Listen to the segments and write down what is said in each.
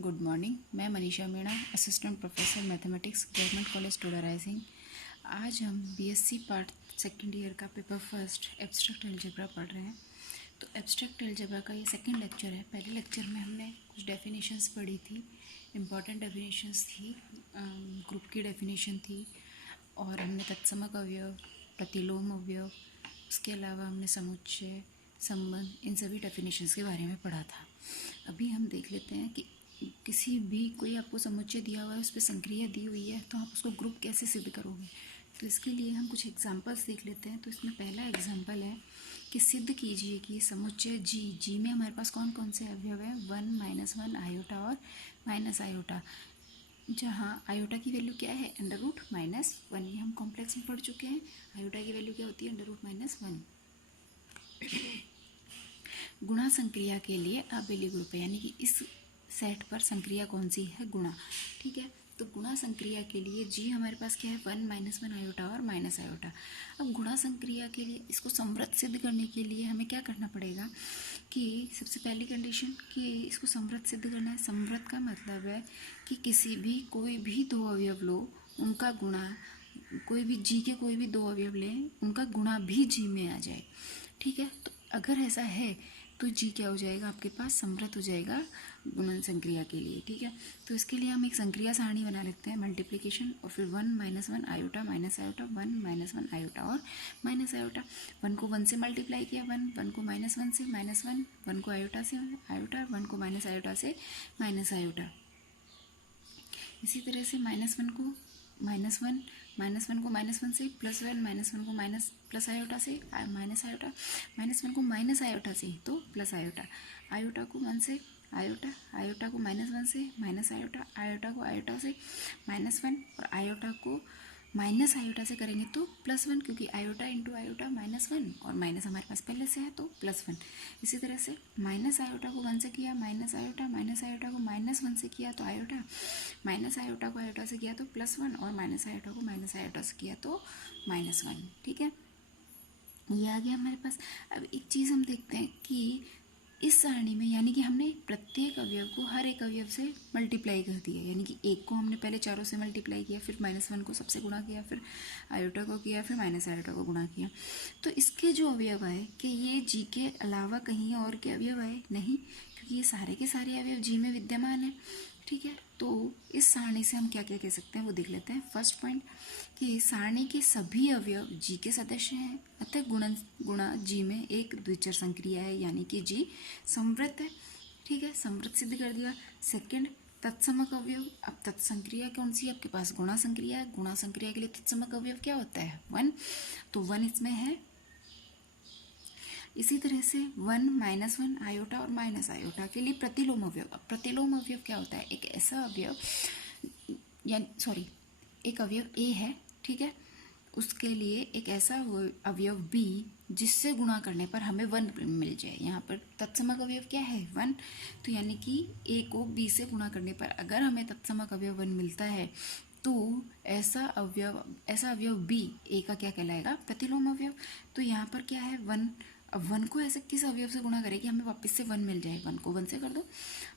Good morning. मैं Manisha Meena, assistant professor mathematics, government college Toda Raisingh. आज हम बीएससी पार्ट सेकेंड ईयर का पेपर फर्स्ट एब्स्ट्रैक्ट अलजेब्रा पढ़ रहे हैं। तो एब्स्ट्रैक्ट अलजेब्रा का ये सेकेंड लेक्चर है। पहले लेक्चर में हमने कुछ डेफिनेशंस पढ़ी थी, इम्पॉर्टेंट डेफिनेशंस थी, ग्रुप की डेफिनेशन थी, और हमने तत्समक अवयव, प्रतिलोम अवयव, उसके अलावा हमने समुच्चय, संबंध, इन सभी डेफिनेशंस के बारे में पढ़ा था। अभी हम देख लेते हैं कि किसी भी कोई आपको समुच्चय दिया हुआ है, उस पर संक्रिया दी हुई है, तो आप उसको ग्रुप कैसे सिद्ध करोगे। तो इसके लिए हम कुछ एग्जांपल्स देख लेते हैं। तो इसमें पहला एग्जांपल है कि सिद्ध कीजिए कि समुच्चय जी में हमारे पास कौन कौन से अवयव हैं, 1 - 1 आयोटा और माइनस आयोटा, जहाँ आयोटा की वैल्यू क्या है, √-1। ये हम कॉम्प्लेक्स में पढ़ चुके हैं। आयोटा की वैल्यू क्या होती है, √-1। गुणा संक्रिया के लिए अबेली ग्रुप है, यानी कि इस सेट पर संक्रिया कौन सी है, गुणा। ठीक है, तो गुणा संक्रिया के लिए जी हमारे पास क्या है, 1 - 1 आयोटा और माइनस आयोटा। अब गुणा संक्रिया के लिए इसको समवृत्त सिद्ध करने के लिए हमें क्या करना पड़ेगा कि सबसे पहली कंडीशन कि इसको समवृत्त सिद्ध करना है। समवृत्त का मतलब है कि किसी भी कोई भी दो अवयव लो, उनका गुणा, कोई भी जी के कोई भी दो अवयव लें, उनका गुणा भी जी में आ जाए। ठीक है, तो अगर ऐसा है तो जी क्या हो जाएगा, आपके पास समवृत्त हो जाएगा गुणन संक्रिया के लिए। ठीक है, तो इसके लिए हम एक संक्रिया सारणी बना लेते हैं, मल्टीप्लिकेशन, और फिर 1 - 1 आयोटा माइनस आयोटा, 1 - 1 आयोटा और माइनस आयोटा। 1 को 1 से मल्टीप्लाई किया, 1 को -1 से -1, 1 को आयोटा से आयोटा, 1 को माइनस आयोटा से माइनस आयोटा। इसी तरह से -1 को -1, -1 को -1 से +1, -1 को माइनस प्लस आयोटा से माइनस आयोटा, -1 को माइनस आयोटा से तो प्लस आयोटा, आयोटा को 1 से आयोटा, आयोटा को -1 से माइनस आयोटा, आयोटा को आयोटा से -1, और आयोटा को माइनस आयोटा से करेंगे तो +1, क्योंकि आयोटा इंटू आयोटा -1, और माइनस हमारे पास पहले से है तो +1। इसी तरह से माइनस आयोटा को 1 से किया माइनस आयोटा, माइनस आयोटा को -1 से किया तो आयोटा, माइनस आयोटा को आयोटा से किया तो +1, और माइनस आयोटा को माइनस आयोटा से किया तो -1। ठीक है, ये आ गया हमारे पास। अब एक चीज़ हम देखते हैं कि इस सारणी में, यानी कि हमने प्रत्येक अवयव को हर एक अवयव से मल्टीप्लाई कर दिया, यानी कि एक को हमने पहले चारों से मल्टीप्लाई किया, फिर -1 को सबसे गुणा किया, फिर आयोटा को किया, फिर माइनस आयोटा को गुणा किया। तो इसके जो अवयव आए कि ये जी के अलावा कहीं और के अवयव आए नहीं, क्योंकि ये सारे के सारे अवयव जी में विद्यमान है। ठीक है, तो इस सारणी से हम क्या क्या कह सकते हैं वो देख लेते हैं। फर्स्ट पॉइंट कि सारणी के सभी अवयव जी के सदस्य हैं, अतः गुणा जी में एक द्विचर संक्रिया है, यानी कि जी समवृत्त है। ठीक है, समवृत्त सिद्ध कर दिया। सेकंड, तत्समक अवयव। अब तत्संक्रिया कौन सी है आपके पास, गुणा संक्रिया है। गुणा संक्रिया के लिए तत्समक अवयव क्या होता है, 1, तो 1 इसमें है। इसी तरह से 1 - 1 आयोटा और माइनस आयोटा के लिए प्रतिलोम अवयव। अब प्रतिलोम अवयव क्या होता है, एक ऐसा अवयव, यानी एक अवयव ए है, ठीक है, उसके लिए एक ऐसा अवयव बी जिससे गुणा करने पर हमें 1 मिल जाए। यहाँ पर तत्समक अवयव क्या है, 1, तो यानी कि ए को बी से गुणा करने पर अगर हमें तत्समक अवयव 1 मिलता है तो ऐसा अवयव बी ए का क्या कहलाएगा, प्रतिलोम अवयव। तो यहाँ पर क्या है, 1। अब 1 को ऐसे किस अवयव से गुणा करें कि हमें वापस से 1 मिल जाए, 1 को 1 से कर दो,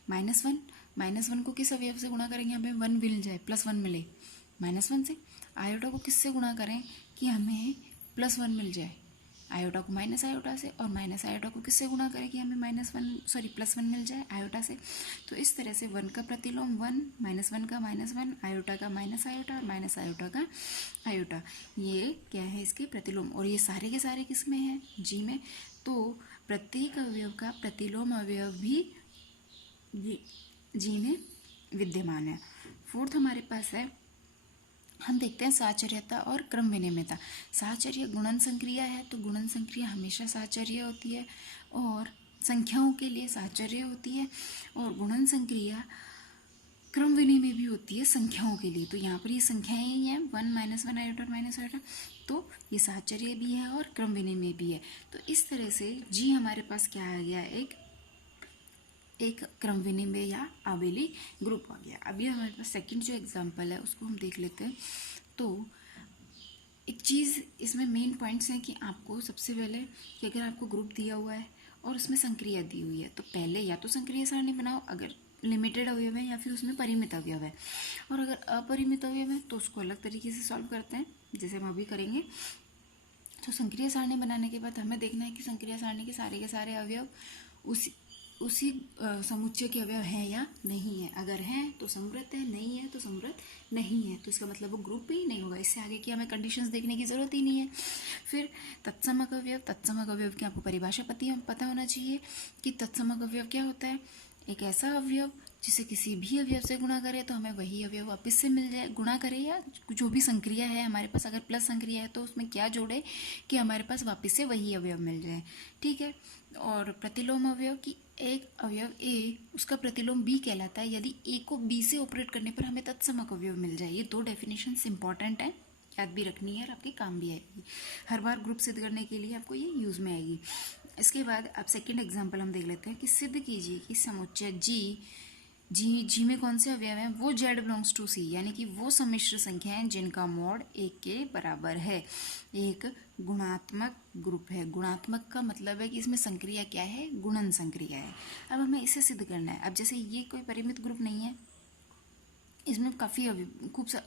-1 को किस अवयव से गुणा करेंगे हमें 1 मिल जाए, +1 मिले, -1 से। आयोटा को किससे गुणा करें कि हमें +1 मिल जाए, आयोटा को माइनस आयोटा से, और माइनस आयोटा को किससे गुणा करें कि हमें +1 मिल जाए, आयोटा से। तो इस तरह से 1 का प्रतिलोम 1, -1 का -1, आयोटा का माइनस आयोटा, और माइनस आयोटा का आयोटा, ये क्या है इसके प्रतिलोम। और ये सारे के सारे किस में है, जी में। तो प्रत्येक अवयव का प्रतिलोम अवयव भी जी में विद्यमान है। फोर्थ हमारे पास है, हम देखते हैं साहचर्यता और क्रम विनिमयता। साहचर्य गुणन संक्रिया है, तो गुणन संक्रिया हमेशा साहचर्य होती है, और संख्याओं के लिए साहचर्य होती है, और गुणन संक्रिया क्रम विनिमय भी होती है संख्याओं के लिए। तो यहाँ पर ये संख्याएं ही हैं, 1 - 1 आयोटा और माइनस आयोटा, तो ये साहचर्य भी है और क्रम विनिमय भी है। तो इस तरह से जी हमारे पास क्या आ गया, एक क्रम विनिमय या आवेली ग्रुप आ गया। अभी हमारे पास सेकंड जो एग्जांपल है उसको हम देख लेते हैं। तो एक चीज़ इसमें मेन पॉइंट्स हैं कि आपको सबसे पहले कि अगर आपको ग्रुप दिया हुआ है और उसमें संक्रिया दी हुई है, तो पहले या तो संक्रिया सारणी बनाओ अगर लिमिटेड अवयव है, या फिर उसमें परिमित अवयव है, और अगर अपरिमित अवयव है तो उसको अलग तरीके से सॉल्व करते हैं, जैसे हम अभी करेंगे। तो संक्रिया सारणी बनाने के बाद हमें देखना है कि संक्रिया सारणी के सारे अवयव उसी समुच्चय के अवयव हैं या नहीं है। अगर हैं तो समृद्ध है, नहीं है तो समृद्ध नहीं है, तो इसका मतलब वो ग्रुप ही नहीं होगा। इससे आगे की हमें कंडीशंस देखने की ज़रूरत ही नहीं है। फिर तत्समक अवयव की आपको परिभाषा पता होना चाहिए कि तत्समक अवयव क्या होता है। एक ऐसा अवयव जिसे किसी भी अवयव से गुणा करें तो हमें वही अवयव वापस से मिल जाए, गुणा करें या जो भी संक्रिया है हमारे पास, अगर प्लस संक्रिया है तो उसमें क्या जोड़े कि हमारे पास वापस से वही अवयव मिल जाए, ठीक है। और प्रतिलोम अवयव की एक अवयव ए उसका प्रतिलोम बी कहलाता है यदि ए को बी से ऑपरेट करने पर हमें तत्समक अवयव मिल जाए। ये दो डेफिनेशन इंपॉर्टेंट है, याद भी रखनी है और आपके काम भी आएगी। हर बार ग्रुप सिद्ध करने के लिए आपको ये यूज़ में आएगी। इसके बाद अब सेकेंड एग्जाम्पल हम देख लेते हैं कि सिद्ध कीजिए कि समुच्चय जी में कौन से अवयव हैं, वो जेड बिलोंग्स टू सी, यानी कि वो सम्मिश्र संख्या हैं जिनका मॉड 1 के बराबर है। एक गुणात्मक ग्रुप है। गुणात्मक का मतलब है कि इसमें संक्रिया क्या है, गुणन संक्रिया है। अब हमें इसे सिद्ध करना है। अब जैसे ये कोई परिमित ग्रुप नहीं है, इसमें काफ़ी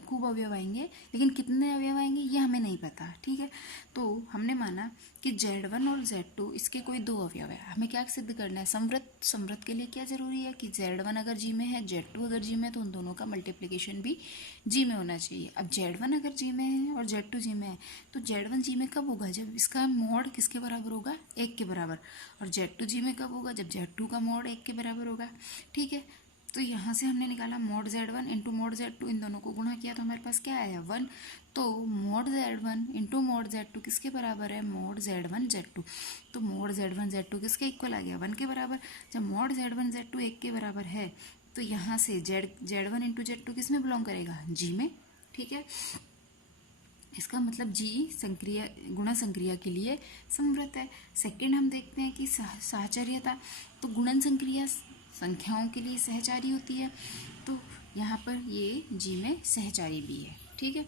खूब अवयव आएंगे, लेकिन कितने अवयव आएंगे ये हमें नहीं पता, ठीक है। तो हमने माना कि Z1 और Z2 इसके कोई दो अवयव है। हमें क्या सिद्ध करना है, समृद्ध के लिए क्या जरूरी है कि Z1 अगर G में है, Z2 अगर G में है, तो उन दोनों का मल्टीप्लिकेशन भी G में होना चाहिए। अब Z1 अगर G में है और Z2 G में है, तो Z1 G में कब होगा, जब इसका मॉड किसके बराबर होगा, 1 के बराबर। और Z2 G में कब होगा, जब Z2 का मॉड 1 के बराबर होगा, ठीक है। तो यहाँ से हमने निकाला mod Z1 into mod Z2, इन दोनों को गुणा किया तो हमारे पास क्या आया, 1। तो mod Z1 into mod Z2 किसके बराबर है, मॉड Z1 Z2। तो मॉड Z1 Z2 किसके इक्वल आ गया, 1 के बराबर। जब मॉड Z1 Z2 1 के बराबर है तो यहाँ से Z1 इंटू Z2 किस में बिलोंग करेगा, G में, ठीक है। इसका मतलब G संक्रिया गुणा संक्रिया के लिए समृद्ध है। सेकंड हम देखते हैं कि साहचर्यता। तो गुणन संक्रिया संख्याओं के लिए सहचारी होती है, तो यहाँ पर ये G में सहचारी भी है, ठीक है।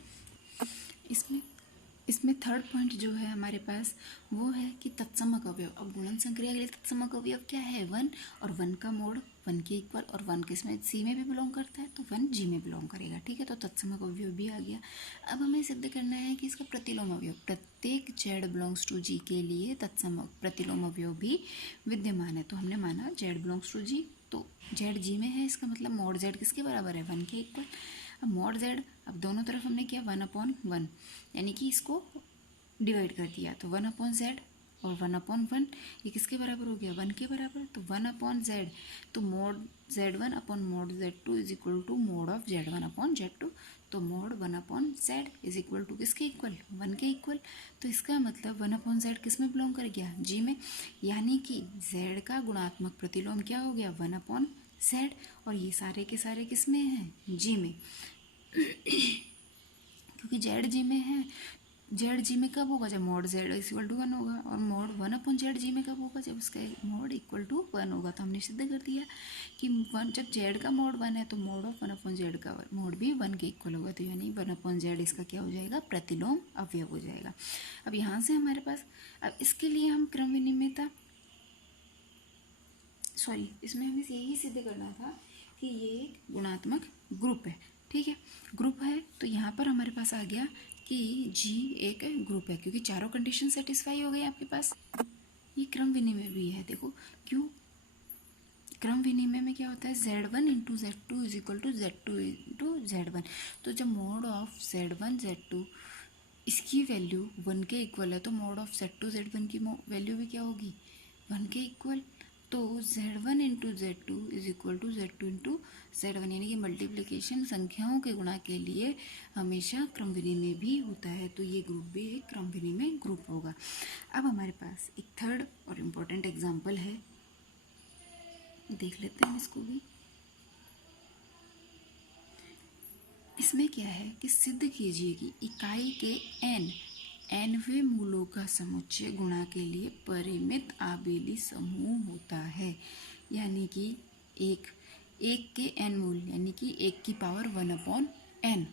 इसमें थर्ड पॉइंट जो है हमारे पास वो है कि तत्समक अवयव। अब गुणन संक्रिया के लिए तत्समक अवयव क्या है, 1, और 1 का मोड 1 के इक्वल, और 1 किसमें, C में भी बिलोंग करता है, तो 1 G में बिलोंग करेगा, ठीक है। तो तत्समक अवयव भी आ गया। अब हमें सिद्ध करना है कि इसका प्रतिलोम अवयव, प्रत्येक Z बिलोंग्स टू G के लिए तत्समक प्रतिलोम अवयव भी विद्यमान है। तो हमने माना Z बिलोंग्स टू G, तो Z G में है, इसका मतलब मॉड Z किसके बराबर है, 1 के इक्वल। अब मॉड Z, अब दोनों तरफ हमने किया 1/1, यानी कि इसको डिवाइड कर दिया, तो 1/Z और 1/1 ये किसके बराबर हो गया, 1 के बराबर। तो 1/Z, तो mod Z1 upon mod Z2 is equal to mod of Z1/Z2। तो mod 1/Z is equal to किसके इक्वल, 1 के इक्वल। तो इसका मतलब 1/Z किस में बिलोंग कर गया, G में, यानी कि Z का गुणात्मक प्रतिलोम क्या हो गया, 1/Z, और ये सारे के सारे किस में हैं, G में। क्योंकि Z G में है, Z G में कब होगा, जब मॉड Z इक्वल टू 1 होगा, और मॉड 1/Z G में कब होगा, जब उसका मॉड इक्वल टू 1 होगा। तो हमने सिद्ध कर दिया कि 1, जब Z का मॉड 1 है तो मॉड ऑफ 1/Z का मॉड भी 1 के इक्वल होगा, तो यानी 1/Z इसका क्या हो जाएगा, प्रतिलोम अवयव हो जाएगा। अब यहाँ से हमारे पास, अब इसके लिए हम क्रम विनिमयता, इसमें हमें यही सिद्ध करना था कि ये एक गुणात्मक ग्रुप है, ठीक है। ग्रुप है तो यहाँ पर हमारे पास आ गया कि G एक ग्रुप है, क्योंकि चारों कंडीशन सेटिस्फाई हो गई आपके पास। ये क्रम विनिमय भी है, देखो क्यों, क्रम विनिमय में क्या होता है, Z1 into Z2 is equal to Z2 into Z1। तो जब मोड ऑफ Z1 Z2 इसकी वैल्यू 1 के इक्वल है, तो मोड ऑफ Z2 Z1 की वैल्यू भी क्या होगी, 1 के इक्वल। तो Z1 into Z2 is equal to Z2 into Z1, यानी कि मल्टीप्लिकेशन संख्याओं के गुणा के लिए हमेशा क्रम विनिमय भी होता है, तो ये ग्रुप भी एक क्रम विनिमय ग्रुप होगा। अब हमारे पास एक थर्ड और इम्पोर्टेंट एग्जाम्पल है, देख लेते हैं इसको भी। इसमें क्या है कि सिद्ध कीजिए कि इकाई के nवें मूलों का समुच्चय गुणा के लिए परिमित आबेली समूह होता है, यानी कि एक के n मूल, यानी कि 1 की पावर 1/n।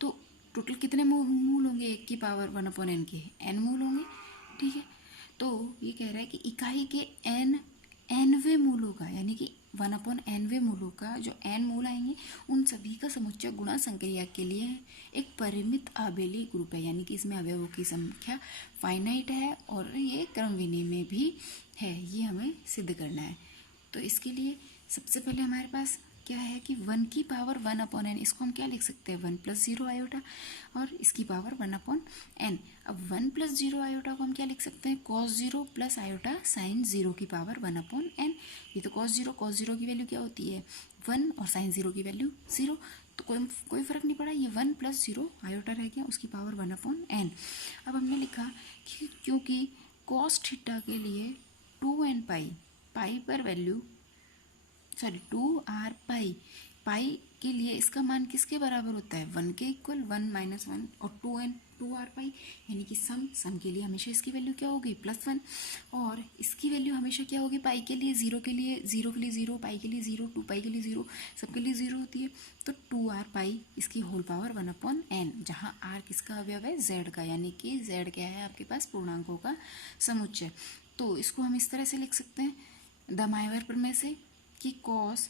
तो टोटल कितने मूल होंगे, 1 की पावर 1/n के n मूल होंगे, ठीक है। तो ये कह रहा है कि इकाई के एनवे मूलों का, यानी कि 1/nवे मूलों का जो n मूल आएंगे उन सभी का समुच्चय गुणा संक्रिया के लिए एक परिमित आबेली ग्रुप है, यानी कि इसमें अवयवों की संख्या फाइनाइट है और ये क्रमविनी में भी है, ये हमें सिद्ध करना है। तो इसके लिए सबसे पहले हमारे पास क्या है कि 1 की पावर 1/n, इसको हम क्या लिख सकते हैं 1 + 0 आयोटा, और इसकी पावर 1/n। अब 1 + 0 आयोटा को हम क्या लिख सकते हैं cos 0 + आयोटा sin 0 की पावर 1/n। ये तो cos 0 की वैल्यू क्या होती है 1 और sin 0 की वैल्यू 0, तो कोई फर्क नहीं पड़ा, ये 1 + 0 आयोटा रह गया, उसकी पावर 1/n। अब हमने लिखा कि क्योंकि cos थीटा के लिए 2n पाई पर वैल्यू 2r पाई के लिए इसका मान किसके बराबर होता है 1 के इक्वल, 1 - 1 और 2r पाई, यानी कि सम के लिए हमेशा इसकी वैल्यू क्या होगी +1, और इसकी वैल्यू हमेशा क्या होगी पाई के लिए 0 के लिए 0, पाई के लिए 0, 2 पाई के लिए 0, सबके लिए 0 होती है। तो 2r पाई इसकी होल पावर 1/n, जहाँ r किसका अवयव है z का, यानी कि z क्या है आपके पास पूर्णांकों का समुच्चय। तो इसको हम इस तरह से लिख सकते हैं दामाइवर प्रमेय से कि cos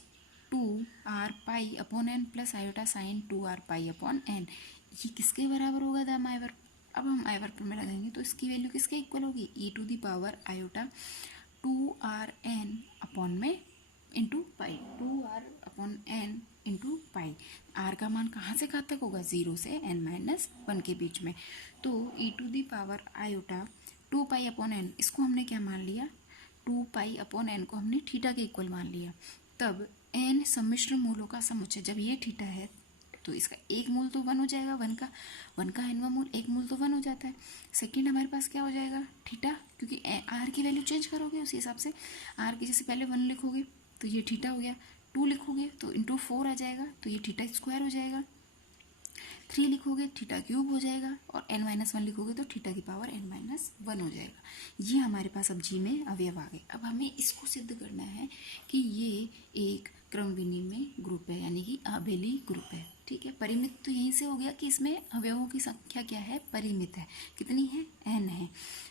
2r पाई/n + iota sin 2r पाई/n, ये किसके बराबर होगा दामाइवर। अब हम आइवर प्रमेय लगाएंगे तो इसकी वैल्यू किसके इक्वल होगी e⁻ आयोटा 2rn में into pi, 2r/n into pi. r का मान कहाँ से कहाँ तक होगा 0 से n-1 के बीच में। तो e⁻ आयोटा 2π/n, इसको हमने क्या मान लिया 2π/n को हमने थीटा के इक्वल मान लिया। तब n सम्मिश्र मूलों का समुच्चय, जब ये थीटा है तो इसका एक मूल तो 1 हो जाएगा, 1 का nवां मूल, एक मूल तो 1 हो जाता है। सेकंड हमारे पास क्या हो जाएगा थीटा, क्योंकि r की वैल्यू चेंज करोगे उसी हिसाब से, r की जैसे पहले 1 लिखोगे तो ये थीटा हो गया, 2 लिखोगे तो इंटू 4 आ जाएगा, तो ये थीटा स्क्वायर हो जाएगा, 3 लिखोगे थीटा क्यूब हो जाएगा, और n-1 लिखोगे तो थीटा की पावर n-1 हो जाएगा। ये हमारे पास अब जी में अवयव आ गए। अब हमें इसको सिद्ध करना है कि ये एक क्रम विनिमय ग्रुप है, यानी कि आबेली ग्रुप है। ठीक है, परिमित तो यहीं से हो गया कि इसमें अवयवों की संख्या क्या है परिमित है, कितनी है n है।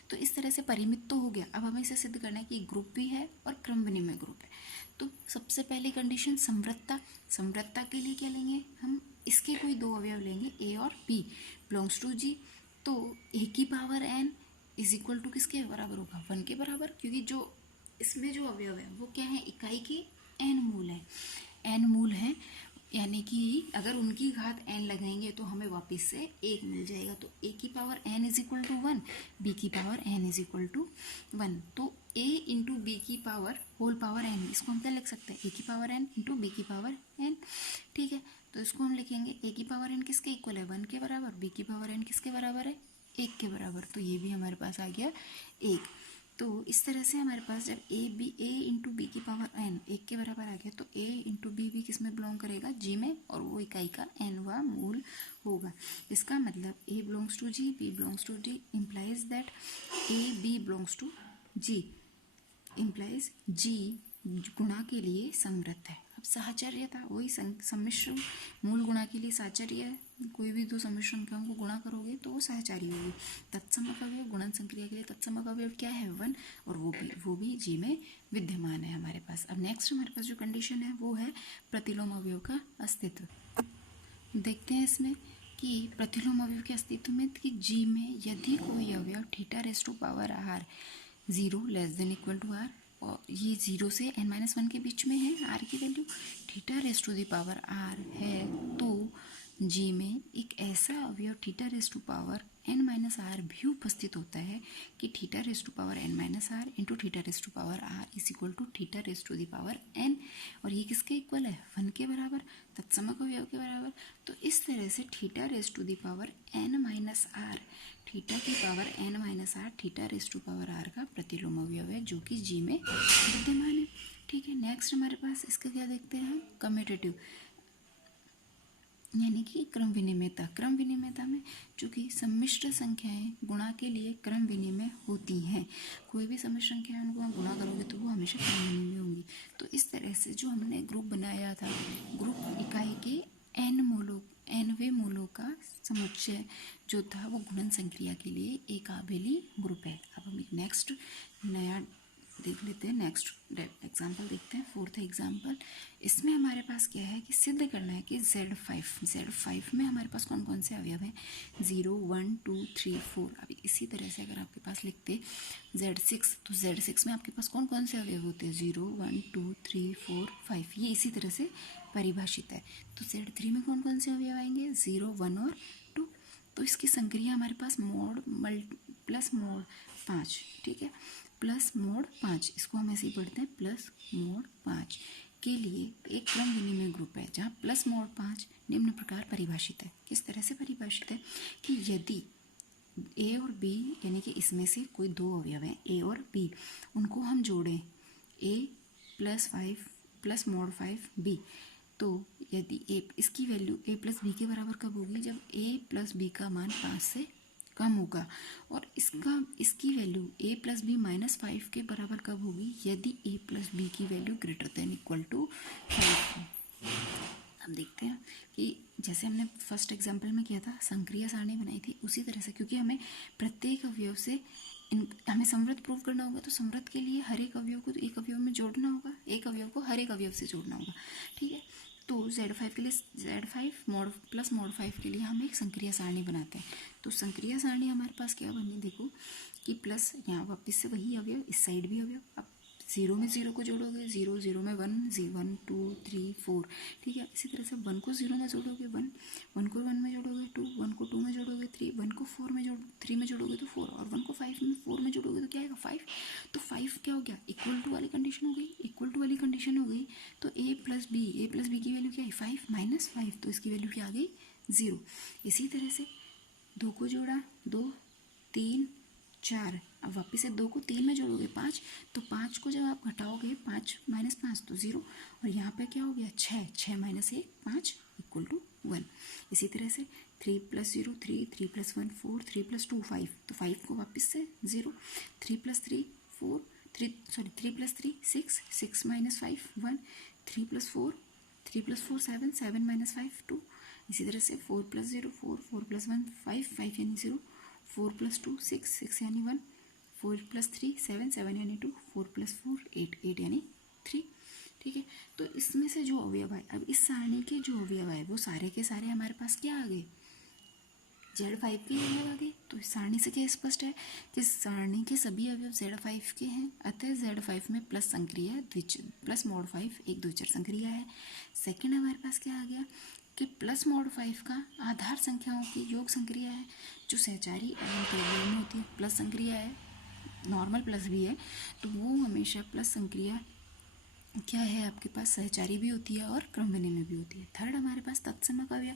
तो इस तरह से परिमित तो हो गया। अब हमें इसे सिद्ध करना है कि ग्रुप भी है और क्रम विनिमय ग्रुप है। तो सबसे पहली कंडीशन समवृत्ता के लिए क्या लेंगे हम, इसके कोई दो अवयव लेंगे a और b बिलोंग्स टू g। तो a की power n is equal to किसके बराबर होगा 1 के बराबर, क्योंकि जो इसमें जो अवयव है वो क्या है इकाई के n मूल है, n मूल है, यानी कि अगर उनकी घात n लगाएंगे तो हमें वापस से 1 मिल जाएगा। तो a की power n is equal to 1, b की power n is equal to 1। तो a इंटू बी की पावर होल पावर n, इसको हम क्या लिख सकते हैं a की पावर n इंटू बी की पावर n। ठीक है, तो इसको हम लिखेंगे a की पावर n किसके इक्वल है 1 के बराबर, b की पावर n किसके बराबर है 1 के बराबर। तो ये भी हमारे पास आ गया 1। तो इस तरह से हमारे पास जब a इंटू बी की पावर n 1 के बराबर आ गया, तो a इंटू बी भी किस में बिलोंग करेगा g में, और वो इकाई का nवां मूल होगा। इसका मतलब a belongs to g, b belongs to d, implies that a b belongs to g, implies g गुणा के लिए समृद्ध है। अब साहचर्य था वही सम्मिश्र मूल गुणा के लिए साहचर्य है, कोई भी दो सम्मिश्र अंकों को गुणा करोगे तो वो सहचारी होगी। तत्समक अवयव गुणन संक्रिया के लिए तत्समक अवयव क्या है 1, और वो भी जी में विद्यमान है हमारे पास। अब नेक्स्ट हमारे पास जो कंडीशन है वो है प्रतिलोम अवयव का अस्तित्व। देखते हैं इसमें कि प्रतिलोम अवयव के अस्तित्व में कि जी में यदि कोई अवयव θ⁻r 0 ≤ r, और ये 0 से n-1 के बीच में है r की वैल्यू, θ⁻r है, तो जी में एक ऐसा अवयव θ⁻n-r भी उपस्थित होता है कि θ⁻n-r into θ⁻r is equal to θ⁻n, और ये किसके इक्वल है 1 के बराबर, तत्समक अवयव के बराबर। तो इस तरह से θ⁻n-r थीटा की पावर n-r θ⁻r का प्रतिलोम अवयव है जो कि जी में विद्यमान है। ठीक है, नेक्स्ट हमारे पास इसका क्या देखते हैं कम्यूटेटिव, यानी कि क्रम विनिमयता। क्रम विनिमयता में चूँकि सम्मिश्र संख्याएं गुणा के लिए क्रम विनिमय होती हैं, कोई भी सम्मिश्र संख्या है उनको आप गुणा करोगे तो वो हमेशा क्रम विनिमय होंगी। तो इस तरह से जो हमने ग्रुप बनाया था, ग्रुप इकाई के nवें मूलों का समुच्चय जो था वो गुणन संक्रिया के लिए एक आबेली ग्रुप है। अब हम एक नेक्स्ट नया देख लेते हैं, नेक्स्ट एग्जाम्पल देखते हैं, फोर्थ एग्जाम्पल। इसमें हमारे पास क्या है कि सिद्ध करना है कि Z5 में हमारे पास कौन कौन से अवयव हैं, 0 1 2 3 4। अभी इसी तरह से अगर आपके पास लिखते Z6 तो Z6 में आपके पास कौन कौन से अवयव होते हैं, 0 1 2 3 4 5, ये इसी तरह से परिभाषित है। तो Z3 में कौन कौन से अवयव आएंगे, 0 1 और 2। तो इसकी संक्रिया हमारे पास मोड प्लस मोड 5, ठीक है, प्लस मोड 5, इसको हम ऐसे ही पढ़ते हैं प्लस मोड 5 के लिए एक क्रम विनिमय ग्रुप है जहाँ प्लस मोड 5 निम्न प्रकार परिभाषित है। किस तरह से परिभाषित है कि यदि ए और बी यानी कि इसमें से कोई दो अवयव हैं ए और बी, उनको हम जोड़ें ए प्लस 5 प्लस मोड 5 बी, तो यदि ए इसकी वैल्यू ए प्लस बी के बराबर कब होगी, जब ए प्लस बी का मान 5 से कम होगा। और इसकी value a plus b minus 5 के बराबर कब होगी, यदि ए प्लस बी की value greater than equal to 5। हम देखते हैं कि जैसे हमने फर्स्ट एग्जांपल में किया था, संक्रिया सारणी बनाई थी, उसी तरह से, क्योंकि हमें प्रत्येक अवयव से हमें समृद्ध प्रूव करना होगा, तो समृद्ध के लिए हर एक अवयव को एक अवयव में जोड़ना होगा, एक अवयव को हर एक अवयव से जोड़ना होगा, ठीक है। तो Z5 के लिए Z5 मोड प्लस मोड 5 के लिए हम एक संक्रिया सारणी बनाते हैं। तो संक्रिया सारणी हमारे पास क्या बनी, देखो कि प्लस यहाँ वापस से वही अवयव, इस साइड भी अवयव, अब 0 में 0 को जोड़ोगे 0 0 में 1 1 2 3 4, ठीक है। इसी तरह से 1 को 0 में जोड़ोगे 1 1 को 1 में जोड़ोगे 2 1 को 2 में जोड़ोगे 3 1 को 3 में जोड़ोगे तो 4, और 1 को 5 में 4 में जोड़ोगे तो क्या आएगा 5। तो 5 क्या हो गया, इक्वल टू वाली कंडीशन हो गई, इक्वल टू वाली कंडीशन हो गई। तो ए प्लस बी की वैल्यू क्या है 5 माइनस 5, तो इसकी वैल्यू क्या आ गई 0। इसी तरह से 2 को जोड़ा 2 3 4, अब वापस से 2 को 3 में जोड़ोगे 5, तो 5 को जब आप घटाओगे 5 माइनस 5 तो 0, और यहाँ पे क्या हो गया 6 माइनस 1 5 इक्वल टू 1। इसी तरह से 3 प्लस 0 3 3 प्लस 1 4 3 प्लस 2 5, तो 5 को वापस से 0, 3 plus 3 4 3 plus 3 6 6 minus 5 1, 3 plus 4 7 7 minus 5 2। इसी तरह से 4 प्लस 0 4 4 प्लस 1 5 5 यानी 0, 4 प्लस 2 6 6 यानी 1, 4 प्लस 3 7 7 यानी 2, 4 प्लस 4 8 8 यानी 3, ठीक है। तो इसमें से जो अवयव है, अब इस सारणी के जो अवयव है वो सारे के सारे हमारे पास क्या आ गए, Z5 के अवयव आ गए। तो इस सारणी से क्या स्पष्ट है कि सारणी के सभी अवयव Z5 के हैं, अतः Z5 में प्लस संक्रिया प्लस मोड 5 एक द्विचर संक्रिया है। सेकंड हमारे पास क्या आ गया कि प्लस मोड 5 का आधार संख्याओं की योग संक्रिया है, जो सहचारी एवं क्रमविनिमय में होती है। प्लस संक्रिया है, नॉर्मल प्लस भी है, तो वो हमेशा प्लस संक्रिया क्या है आपके पास सहचारी भी होती है और क्रमविनिमय में भी होती है। थर्ड हमारे पास तत्समक अवयव,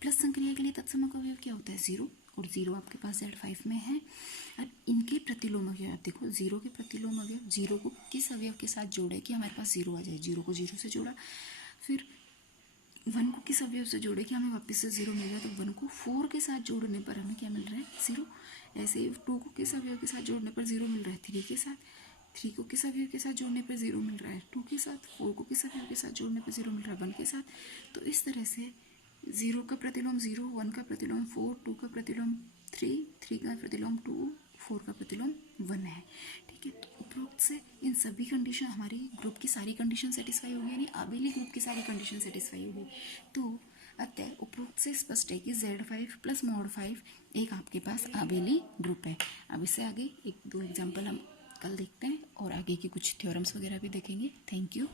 प्लस संक्रिया के लिए तत्समक अवयव क्या होता है 0, और 0 आपके पास Z5 में है। अब इनके प्रतिलोम अवयव देखो, 0 के प्रतिलोम अवयव, 0 को किस अवयव के साथ जोड़े कि हमारे पास 0 आ जाए, 0 को 0 से जोड़ा, फिर 1 को किस अवयव से जोड़े कि हमें वापस से 0 मिल रहा है, तो 1 को 4 के साथ जोड़ने पर हमें क्या मिल रहा है 0। ऐसे ही 2 को किस अवयव के साथ जोड़ने पर 0 मिल रहा है 3 के साथ, 3 को किस अवयव के साथ जोड़ने पर 0 मिल रहा है 2 के साथ, 4 को किस अवयव के साथ जोड़ने पर 0 मिल रहा है 1 के साथ। तो इस तरह से 0 का प्रतिलोम 0, 1 का प्रतिलोम 4, 2 का प्रतिलोम 3, 3 का प्रतिलोम 2, 4 का प्रतिलोम 1 है, ठीक है। तो उपरोक्त से इन सभी कंडीशन, हमारी ग्रुप की सारी कंडीशन सेटिस्फाई होगी, यानी आबेली ग्रुप की सारी कंडीशन सेटिस्फाई होगी। तो अतः उपरोक्त से स्पष्ट है कि Z5 प्लस मोड 5 एक आपके पास आबेली ग्रुप है। अब इससे आगे एक दो एग्जाम्पल हम कल देखते हैं और आगे की कुछ थ्योरम्स वगैरह भी देखेंगे। Thank you.